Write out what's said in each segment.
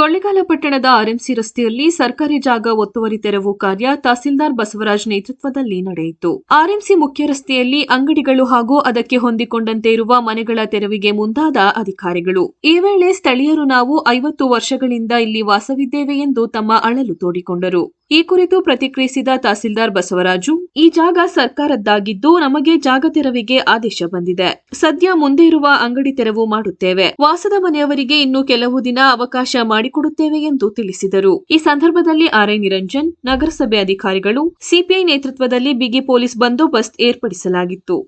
ಕೊಳ್ಳೇಗಾಲ ಪಟ್ಟಣದ ಆರ್ಎಂಸಿ ರಸ್ತೆಯಲ್ಲಿ ಸರ್ಕಾರಿ ಜಾಗ ಒತ್ತುವರಿ ತೆರವು ಕಾರ್ಯ ತಹಸೀಲ್ದಾರ್ ಬಸವರಾಜ್ ನೇತೃತ್ವದಲ್ಲಿ ನಡೆಯಿತು. ಆರ್ಎಂಸಿ ಮುಖ್ಯ ರಸ್ತೆಯಲ್ಲಿ ಅಂಗಡಿಗಳು ಹಾಗೂ ಅದಕ್ಕೆ ಹೊಂದಿಕೊಂಡಂತೆ ಇರುವ ಮನೆಗಳ ತೆರವಿಗೆ ಮುಂದಾದ ಅಧಿಕಾರಿಗಳು. ಈ ವೇಳೆ ಸ್ಥಳೀಯರು ನಾವು 50 ವರ್ಷಗಳಿಂದ ಇಲ್ಲಿ ವಾಸವಿದ್ದೇವೆ ಎಂದು ತಮ್ಮ ಅಳಲು ತೋಡಿಕೊಂಡರು. ಈ ಕುರಿತು ಪ್ರತಿಕ್ರಿಯಿಸಿದ ತಹಸೀಲ್ದಾರ್ ಬಸವರಾಜು, ಈ ಜಾಗ ಸರ್ಕಾರದ್ದಾಗಿದ್ದು ನಮಗೆ ಜಾಗ ತೆರವಿಗೆ ಆದೇಶ ಬಂದಿದೆ. ಸದ್ಯ ಮುಂದೆ ಇರುವ ಅಂಗಡಿ ತೆರವು ಮಾಡುತ್ತೇವೆ. ವಾಸದ ಮನೆಯವರಿಗೆ ಇನ್ನು ಕೆಲವು ದಿನ ಅವಕಾಶ ಮಾಡಿಕೊಡುತ್ತೇವೆ ಎಂದು ತಿಳಿಸಿದರು. ಈ ಸಂದರ್ಭದಲ್ಲಿ ಆರ್ಐ ನಿರಂಜನ್, ನಗರಸಭೆ ಅಧಿಕಾರಿಗಳು, ಸಿಪಿಐ ನೇತೃತ್ವದಲ್ಲಿ ಬಿಗಿ ಪೊಲೀಸ್ ಬಂದೋಬಸ್ತ್ ಏರ್ಪಡಿಸಲಾಗಿತ್ತು.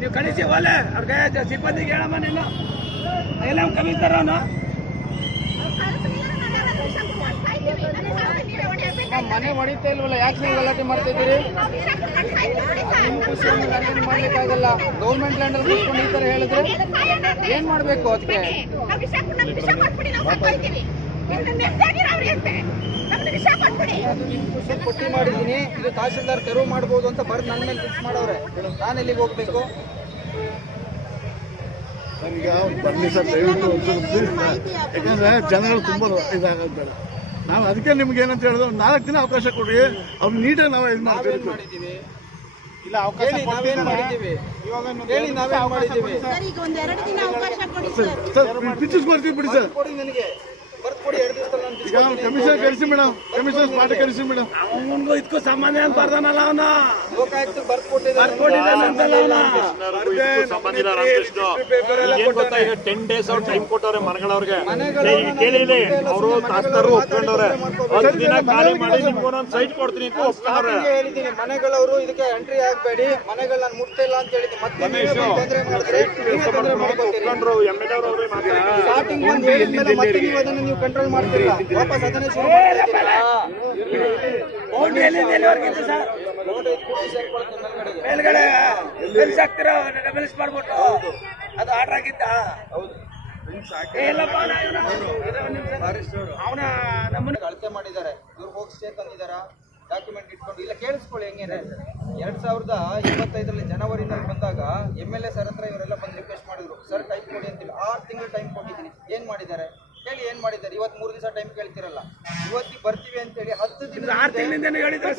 ನೀವು ಕಳಿಸಿ ಒಲೆ ಅವ್ರಿಗೆ ಸಿಬ್ಬಂದಿಗೆ ಹೇಳಮ್ಮ ನೀನು ಎಲ್ಲ ಕಮಿಸ್ತಾರ ಮನೆ ಹೊಡಿತಾ ಇಲ್ವಲ್ಲ, ಯಾಕೆ ನೀವು ಗಲಾಟೆ ಮಾಡ್ತಿದ್ದೀರಿ? ನಿಮ್ಮ ಖುಷಿಯನ್ನು ಗಲಾಟೆ ಮಾಡ್ಲಿಕ್ಕಾಗಲ್ಲ. ಗೌರ್ಮೆಂಟ್ ಲ್ಯಾಂಡ್ ಅಲ್ಲಿ ಕೂತ್ಕೊಂಡು ಈ ತರ ಹೇಳಿದ್ರೆ ಏನ್ ಮಾಡ್ಬೇಕು? ಅದಕ್ಕೆ ಪಟ್ಟಿ ಮಾಡಿದ್ದೀನಿ, ಇದು ತಹಸೀಲ್ದಾರ್ ತೆರವು ಮಾಡಬಹುದು ಅಂತ ಬರೆದು ನನ್ನ ಮೇಲೆ ಫಿಕ್ಸ್ ಮಾಡವ್ರೆ. ನಾನು ಎಲ್ಲಿಗೆ ಹೋಗ್ಬೇಕು? ನನಗೆ ಪರ್ಮಿಷನ್ ದಯವಿಟ್ಟು ಯಾಕಂದ್ರೆ ಜನಗಳು ತುಂಬ ಇದಾಗಲ್ಲ. ನಾವು ಅದಕ್ಕೆ ನಿಮ್ಗೆ ಏನಂತ ಹೇಳಿದ್ರು, 4 ದಿನ ಅವಕಾಶ ಕೊಡಿ, ಅವ್ರು ನೀಟಾಗಿ ನಾವು ಇದು ಮಾಡಿದ್ದೀವಿ. ಇಲ್ಲ ಅವಕಾಶ ಮಾಡಿದ್ದೀವಿ, ಹೇಳಿ ನಾವೇ ಮಾಡಿದ್ದೀವಿ. ಸರ್ ಪಿಕ್ಚರ್ಸ್ ಮಾಡ್ತೀವಿ ಬಿಡಿ ಸರ್. ಕೊಡಿ ನನಗೆ ಬರ್ದು ಕೊಡಿ. 2 ದಿವಸದಲ್ಲಿ ಈಗ ಕಮಿಷನ್ ಕಳಿಸಿ ಮೇಡಮ್, ಕಮಿಷನ್ ಸ್ಪಾಟ್ ಕಳಿಸಿ ಮೇಡಮ್. ಅವನಿಗೂ ಇದಕ್ಕೂ ಸಂಬಂಧ ಅಂತ ಬರ್ದಾನಲ್ಲ ಅವನ ಲೋಕಾಯುಕ್ತ ಬರ್ಕೊಟ್ಟಿದ್ದಾನೆ. 10 days ಟೈಮ್ ಕೊಟ್ಟವ್ರೆ ಮನೆಗಳವ್ರಿಗೆ. ಕೇಳಿಲಿ ಅವರು ತಾಸ್ತಾರು ಒಪ್ಕೊಂಡವ್ರೆ, 10 ದಿನ ಖಾಲಿ ಮಾಡಿ ನಿಮ್ಗೊಂದೊಂದು ಸೈಟ್ ಕೊಡ್ತೀನಿ ಅಂತ ಒಪ್ಕೊಂಡ್ರೆ. ಹೇಳಿದ್ದೀನಿ ಮನೆಗಳವರು ಇದಕ್ಕೆ ಎಂಟ್ರಿ ಆಗಬೇಡಿ, ಮನೆಗಳು ನಾನು ಮುಟ್ತಾ ಇಲ್ಲ ಅಂತ ಹೇಳಿದ್ದೀನಿ. ಮತ್ತೆ ತೊಂದರೆ ಮಾಡಿದ್ರೆ ಒಪ್ಕೊಂಡ್ರು MLA ಅವರು ಸ್ಟಾರ್ಟಿಂಗ್ ಬಂದು ಹೇಳಿದ್ಮೇಲೆ ಮತ್ತೆ ನೀವು ಅದನ್ನು ನೀವು ಕಂಟ್ರೋಲ್ ಮಾಡ್ತಿಲ್ಲ, ವಾಪಸ್ ಅದನ್ನೇ ಶುರು ಮಾಡ್ತಿದ್ದೀರಾ? ಮೇಲ್ಗಡೆ ಮಾಡ್ಬಿಟ್ಟು ಅದು ಆರ್ಡರ್ ಆಗಿದ್ದ. ಅವನ ನಮ್ಮನ್ನು ಅಳತೆ ಮಾಡಿದ್ದಾರೆ. ಇವ್ರು ಹೋಗಿ ಸ್ಟೇ ತಂದಿದಾರ, ಡಾಕ್ಯುಮೆಂಟ್ ಇಟ್ಕೊಂಡು. ಇಲ್ಲ ಕೇಳಿಸ್ಕೊಳ್ಳಿ, ಹೆಂಗೇನೆ 2025 ಜನವರಿನಲ್ಲಿ ಬಂದಾಗ MLA ಸರ್ ಹತ್ರ ಇವರೆಲ್ಲ ಬಂದು ರಿಕ್ವೆಸ್ಟ್ ಮಾಡಿದ್ರು, ಸರ್ ಟೈಮ್ ಕೊಡಿ ಅಂತಿಲ್ಲ. 6 ತಿಂಗಳು ಟೈಮ್ ಕೊಟ್ಟಿದ್ದೀನಿ. ಏನ್ ಮಾಡಿದ್ದಾರೆ ಹೇಳಿ, ಏನ್ ಮಾಡಿದ್ದಾರೆ? ಇವತ್ತು 3 ದಿವಸ ಟೈಮ್ ಕೇಳ್ತಿರಲ್ಲ, ಇವತ್ತಿಗೆ ಬರ್ತೀವಿ ಅಂತೇಳಿ 10 ದಿನ 6 ತಿಂಗಳಿಂದ ಹೇಳಿದ್ರೆ